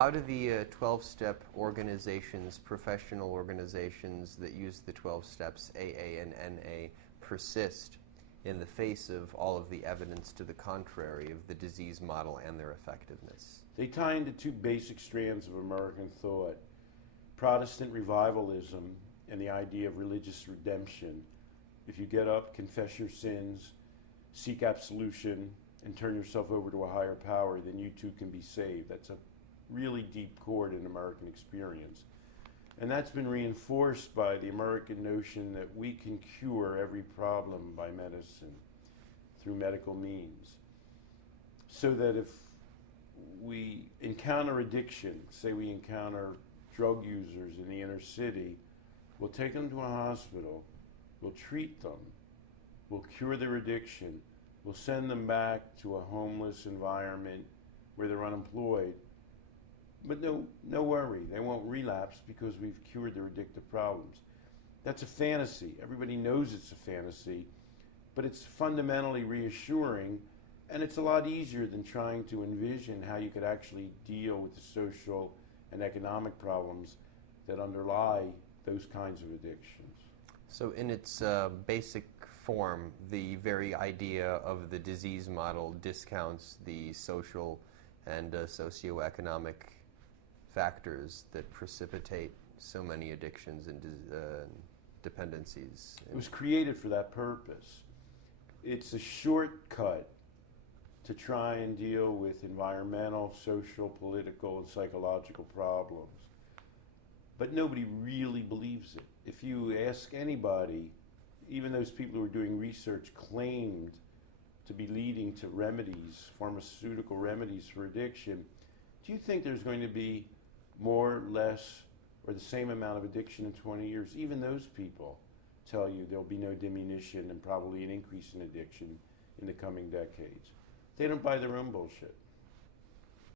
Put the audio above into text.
How do the 12-step organizations, professional organizations that use the 12 steps, AA and NA, persist in the face of all of the evidence to the contrary of the disease model and their effectiveness? They tie into two basic strands of American thought: Protestant revivalism and the idea of religious redemption. If you get up, confess your sins, seek absolution, and turn yourself over to a higher power, then you too can be saved. That's a really deep chord in American experience. And that's been reinforced by the American notion that we can cure every problem by medicine, through medical means. So that if we encounter addiction, say we encounter drug users in the inner city, we'll take them to a hospital, we'll treat them, we'll cure their addiction, we'll send them back to a homeless environment where they're unemployed. But no worry, they won't relapse because we've cured their addictive problems. That's a fantasy. Everybody knows it's a fantasy, but it's fundamentally reassuring, and it's a lot easier than trying to envision how you could actually deal with the social and economic problems that underlie those kinds of addictions. So in its basic form, the very idea of the disease model discounts the social and socioeconomic factors that precipitate so many addictions and dependencies. It was created for that purpose. It's a shortcut to try and deal with environmental, social, political, and psychological problems. But nobody really believes it. If you ask anybody, even those people who are doing research claimed to be leading to remedies, pharmaceutical remedies for addiction, do you think there's going to be more, less, or the same amount of addiction in 20 years? Even those people tell you there'll be no diminution and probably an increase in addiction in the coming decades. They don't buy their own bullshit.